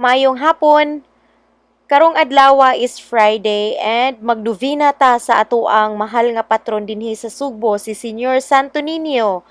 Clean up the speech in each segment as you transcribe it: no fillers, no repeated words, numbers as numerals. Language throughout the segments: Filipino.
Mayong hapon. Karong adlaw is Friday and magduvina ta sa ato ang mahal nga patron dinhi sa Sugbo, si Senior Santo Niño.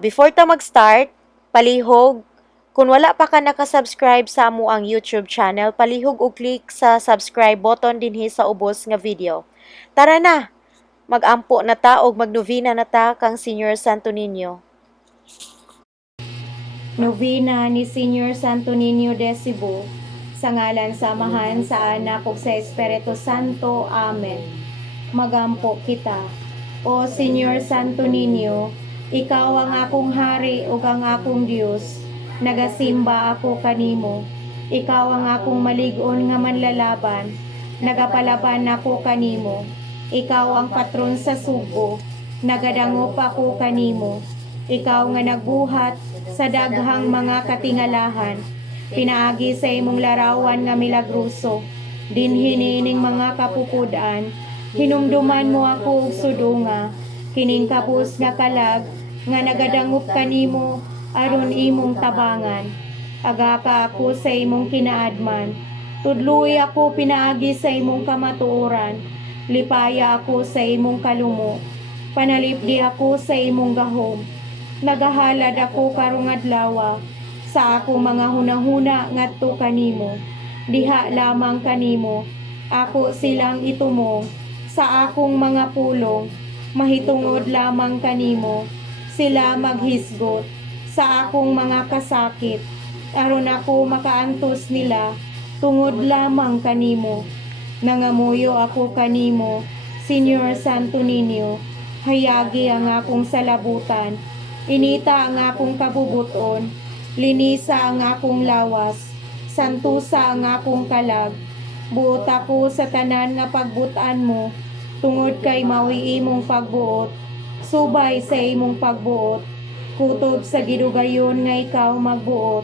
Before ta mag-start, palihog, kung wala pa ka nakasubscribe sa amo ang YouTube channel, palihog og click sa subscribe button dinhi sa ubos nga video. Tara na, magampo na ta og magnovena na ta kang Senior Santo Niño. Novena ni Senior Santo Niño de Cebu, sa ngalan samahan sa anak ug sa Espiritu Santo. Amen. Magampo kita. O Senior Santo Niño, ikaw ang akong hari ug ang akong Dios. Nagasimba ako kanimo. Ikaw ang akong malig-on nga manlalaban. Nagapalaban ako kanimo. Ikaw ang patron sa Subo. Nagadangop ako kanimo. Ikaw nga nagbuhat sa daghang mga katingalahan, pinaagi sa imong larawan nga milagroso, dinhi niining mga kapupudan, hinumduman mo ako og sudunga, kining kapus nga kalag, nga nagadangop kanimo, aron imong tabangan. Agaka ako sa imong kinaadman, tudluy ako pinaagi sa imong kamatuoran, lipaya ako sa imong kalumo, panalipdi ako sa imong gahom. Nagahalad ako karong adlaw sa akong mga hunahuna ngadto kanimo. Diha lamang kanimo, ako silang itumong sa akong mga pulong. Mahitungod lamang kanimo, sila maghisgot sa akong mga kasakit. Aron ako makaantos nila, tungod lamang kanimo. Nangamuyo ako kanimo, Senior Santo Niño, hayagi ang akong salabutan. Inita ang akong kabubuton, linisa ang akong lawas, santusa ang akong kalag. Buot ako sa tanan nga pagbutan mo, tungod kay mawi imong pagbuot, subay sa imong pagbuot, kutob sa gidugayon nga ikaw magbuot.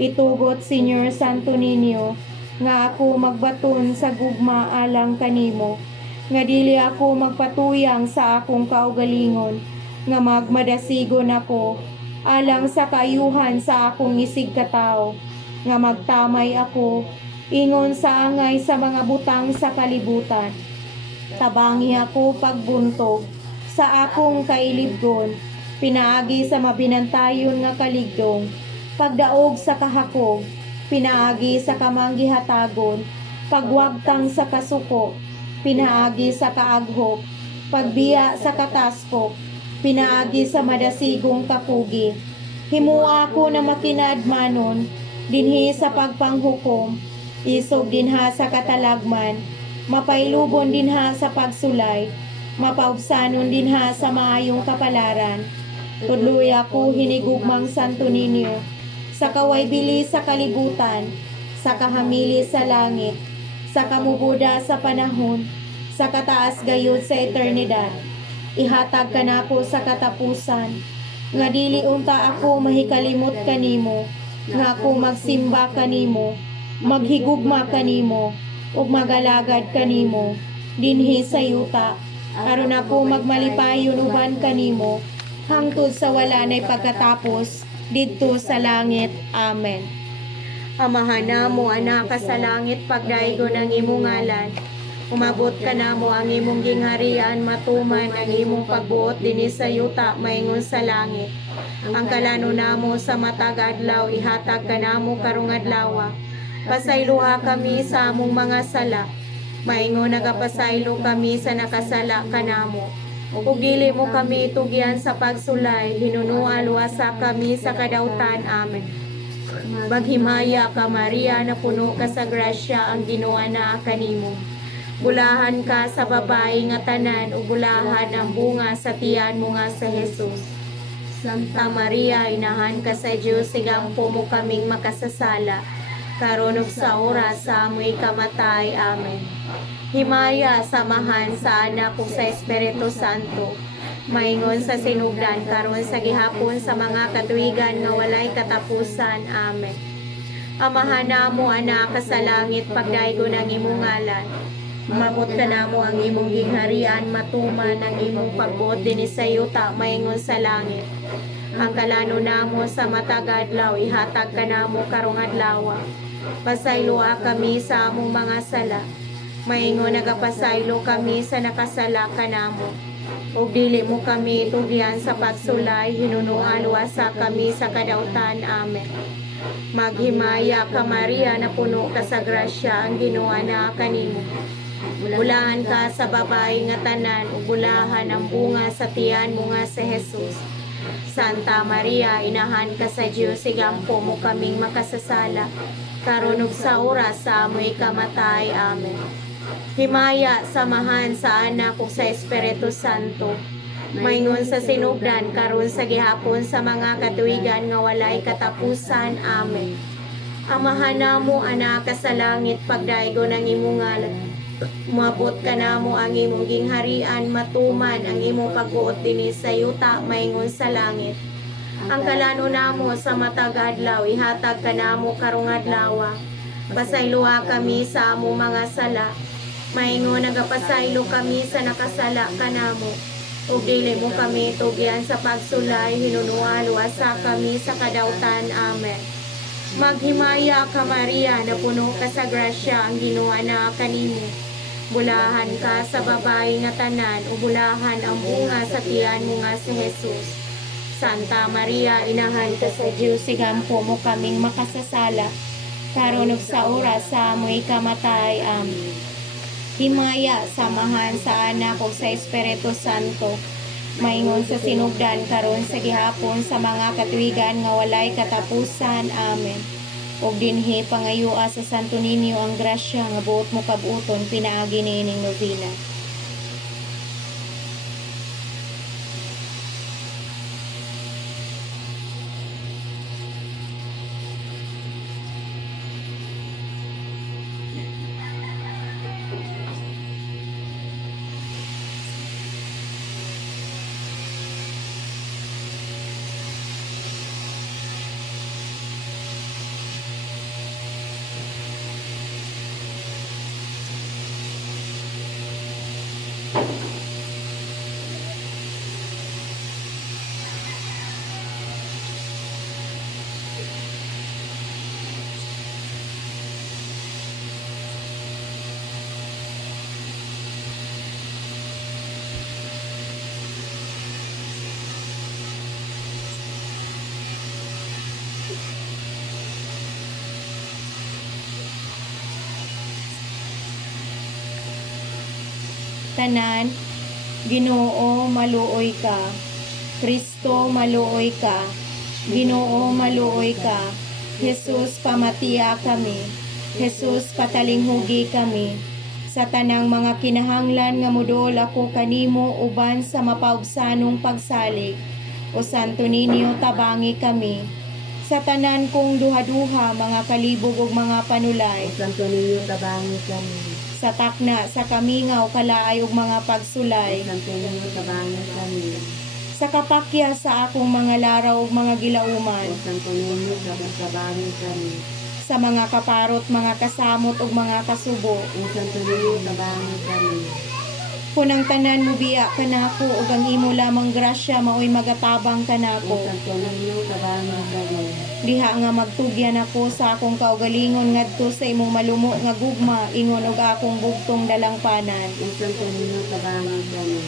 Itugot, Senior Santo Niño, nga ako magbaton sa gugma alang kanimo, nga dili ako magpatuyang sa akong kaugalingon, nga magmadasigon ako alang sa kaayuhan sa akong isig katao, nga magtamay ako ingon sa angay sa mga butang sa kalibutan. Tabangi ako pagbuntog sa akong kailibgon, pinaagi sa mabinantayon nga kaligdong, pagdaog sa kahakog, pinaagi sa kamanggihatagon, pagwagtang sa kasuko, pinaagi sa kaaghok, pagbiya sa kataskok, pinaagi sa madasigong kapugi. Himua ako na makinadmanon, dinhi sa pagpanghukom, isog dinha sa katalagman, mapailubon dinha sa pagsulay, mapaubsanon dinha sa maayong kapalaran. Tudloy ako hinigugmang Santo Niño, sa kawaybili sa kalibutan, sa kahamili sa langit, sa kamubuda sa panahon, sa kataas gayud sa eternidad. Ihatag ka na ako sa katapusan, nga dili unta ako mahikalimot kanimo, nga ako magsimba kanimo, maghigugma kanimo, ug magalagad kanimo, dinhi sa yuta, aron ako magmalipayon uban kanimo, hangtod sa wala na'y pagkatapos, didto sa langit. Amen. Amahan namo anak ka sa langit, pagdaigo ng imong ngalan. Umabot ka na mo ang imong gingharian, matuman ang imong pagbuot dinhi sa yuta maingon sa langit. Ang kalano namo sa matag adlaw, ihatag ka namo karong adlaw. Pasayloha kami sa among mga sala, maingon nagapasaylo kami sa nakasala kanamo. Ug dili mo kami tugyan sa pagsulay, hinunoa luwasa kami sa kadautan. Amen. Maghimaya ka Maria, na puno ka sa grasya, ang Ginoo naa kanimo. Bulahan ka sa babae nga tanan, ug bulahan ang bunga sa tiyan mo nga sa Hesus. Santa Maria, inahan ka sa Dios, sigampo mo kaming makasasala, karon ug sa oras sa amoy kamatay. Amen. Himaya samahan sa anak ug sa Espiritu Santo, maingon sa sinugdan karon sa gihapon sa mga katuigan nga walay katapusan. Amen. Amahan namo anak ka sa langit, pagdaigo ng imong ngalan. Umabot ka namo ang imong gingharian, matuman ang imong pagbuot dinhi sa yuta maingon sa langit. Ang kalano namo sa matag adlaw ihatag kanamo karong adlaw. Pasayloa kami sa among mga sala. Maingon nagapasaylo kami sa nakasala kanamo. Ug dili mo kami tugyan sa pagsulay, hinunuan wasa kami sa kadautan. Amen. Maghimaya ka Maria na puno ka sa grasya, ang Ginoo na kanimo. Bulahan ka sa babae nga tanan, ug bulahan ang bunga sa tiyan mo nga si Jesus. Santa Maria, inahan ka sa Dios, igampo mo kaming makasasala, karon ug sa oras sa amoy kamatay. Amen. Himaya samahan sa anak ug sa Espiritu Santo, maingon sa sinugdan karon sa gihapon sa mga katuigan nga walay katapusan. Amen. Amahan namo anak ka sa langit, pagdaigo ng imong ngalan. Umabot ka namo ang imong gingharian, matuman ang imong pagbuot dinhi sa yuta, maingon sa langit. Ang kalano namo sa matag adlaw ihatag ka namo karong adlaw. Pasayloa kami sa among mga sala, maingon nagapasaylo kami sa nakasala kanamo. Ug dili mo kami tugyan sa pagsulay, hinunuan wasa kami sa kadautan. Amen. Maghimaya ka Maria na puno ka sa grasya, ang Ginoo na kanimo. Bulahan ka sa babae nga tanan, ug bulahan ang bunga sa tiyan mo nga si Jesus. Santa Maria, inahan ka sa Dios, igampo mo kaming makasasala, karon ug sa oras sa amoy kamatay. Amen. Himaya samahan sa anak ug sa Espiritu Santo, maingon sa sinugdan karon sa gihapon sa mga katuigan nga walay katapusan. Amen. Ug dinhi pangayua sa Santo Niño ang grasya nga buot mo kabuoton pinaagi niining novena. Tanan, Ginoo maluoy ka. Kristo maluoy ka. Ginoo maluoy ka. Jesus pamatiya kami. Jesus patalinghugi kami. Sa tanang mga kinahanglan nga modol ako kanimo uban sa mapaubsanong pagsalig. O Santo Niño tabangi kami. Sa tanan kong duha-duha mga kalibog ug mga panulay. O Santo Niño tabangi kami. Sa takna sa kamingaw kalaay ug mga pagsulay. O Santo Niño tabangi kami. Sa kapakya sa akong mga laraw ug mga gilauman. O Santo Niño tabangi kami. Sa mga kaparot, mga kasamot ug mga kasubo. O Santo Niño tabangi kami. Kunang tanan mo biya kanako ug ang imo lamang grasya maoy magatabang O kanako. Santo Niño tabangi kami. Diha nga magtugyan ako sa akong kaugalingon ngadto sa imong malumo nga gugma ingon og akong bugtong dalangpanan. O Santo Niño tabangi kami.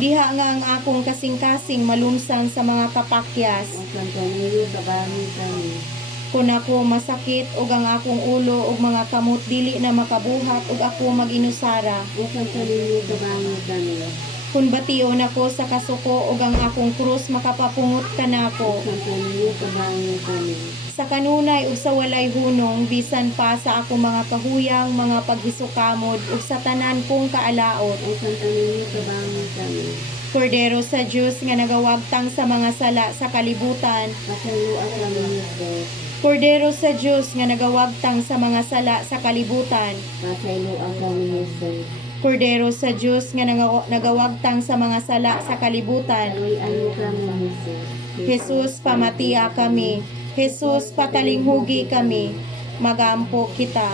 Diha nga ang akong kasing-kasing malumsan sa mga kapakyas. O Santo Niño tabangi kami. Kung ako masakit ug ang akong ulo ug mga kamot dili na makabuhat ug ako maginusara. O Santo Niño tabangi kami. Kung bation ako sa kasuko ug ang akong krus makapapungot O kanako. Santo Niño tabangi kami. Sa kanunay ug sa walay hunong bisan pa sa akong mga kahuyang, mga paghisukамod ug sa tanan kong kaalaot. O Santo Niño tabangi kami. Kordero sa Dios nga nagawagtang sa mga sala sa kalibutan. Pasayloan kami Jesus. Kordero sa Dios nga nagawagtang sa mga sala sa kalibutan. Pasayloan kami Jesus. Kordero sa Dios nga nagawagtang sa mga sala sa kalibutan. Saluyan mo kami Jesus. Jesus pamatiya kami. Jesus patalinghugi kami. Magampo kita.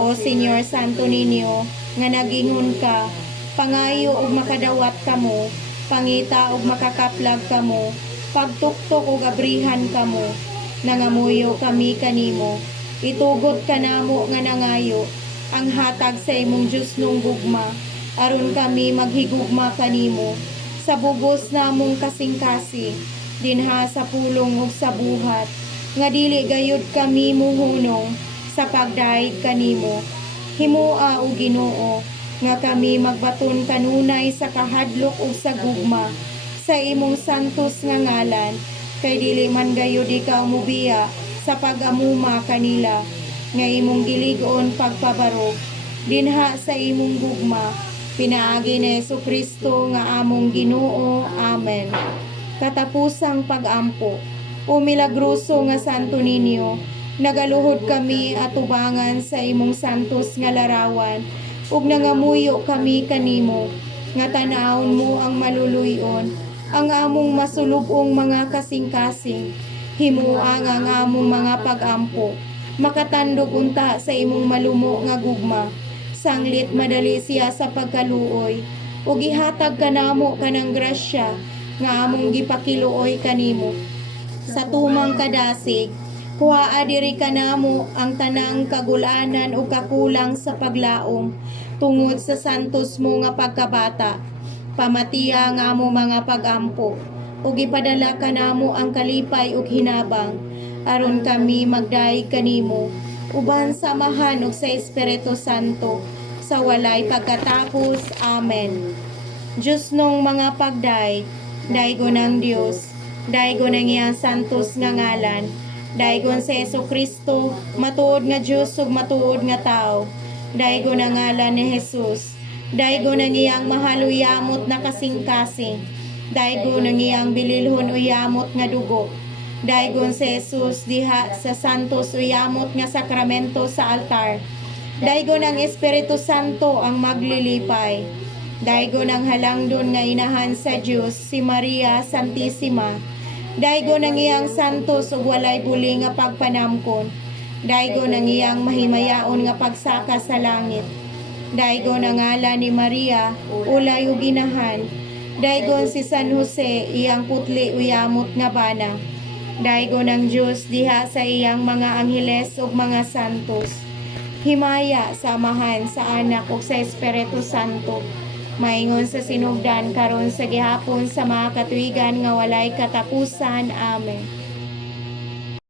O Señor Santo Niño nga nagingon ka, pangayo ug makadawat kamo, pangita ug makakaplag kamo, pagtuktok ug abrihan kamo, nangamuyo kami kanimo, itugot ka namo nga nangayo, ang hatag sa imong Diyos nung gugma, aron kami maghigugma kanimo, sa bugos namong kasing-kasing, dinha sa pulong ug sa buhat, nga dili gayud kami muhunong, sa pagdaig kanimo, himua o Ginoo, nga kami magbaton kanunay sa kahadlok ug sa gugma, sa imong santos nga ngalan, kay dili man gayud ikaw mubiya sa pag-amuma kanila, nga imong gilig-on pagpabarog, dinha sa imong gugma, pinaagi ni Jesucristo nga among Ginoo. Amen. Katapusang pag-ampo, o milagroso nga Santo Niño, nagaluhod kami atubangan sa imong santos nga larawan, ug nangamuyo kami kanimo, nga tanawon mo ang maluluyon, ang among masulubong mga kasing-kasing, himuang ang among mga pag-ampo, makatandog unta sa imong malumo nga gugma, sanglit madali siya sa pagkaluoy, ug ihatag kanamo kanang grasya, nga among gipakiluoy kanimo. Sa tumang kadasig, kuhaa diri kanamo ang tanang kagulanan o kakulang sa paglaom, tungod sa santos mo nga pagkabata, pamatiya nga mo mga pag-ampo, ug ipadala kanamo ang kalipay ug hinabang, aron kami magdaig kanimo, uban samahan ug sa Espiritu Santo, sa walay pagkatapos. Amen. Diyos nung mga pagdaig, daigo ng Dios, daigo ng iyang santos nga ngalan, daigon sa Jesucristo, matuod nga Diyos ug matuod nga tao, daigo na ngalan ni Jesus, daigo ng iyang mahal uyamot na kasing-kasing, daigo ng iyang bililhon uyamot nga dugo, daigon sa Jesus diha sa santos uyamot nga sakramento sa altar, daigo ng Espiritu Santo ang maglilipay, daigo ng halangdon nga inahan sa Diyos si Maria Santissima, daigo ng iyang santos ug walay buli nga pagpanamkon, daigo ng iyang mahimayaon nga pagsaka sa langit, daigo ng ngalan ni Maria ulay ug inahan, daigon si San Jose iyang putli uyamot nga bana, daigo ng Diyos diha sa iyang mga angheles ug mga santos, himaya sa Amahan, sa Anak ug sa Espiritu Santo, maingon sa sinugdan karon sa gihapon sa mga katuigan nga walay katapusan. Amen.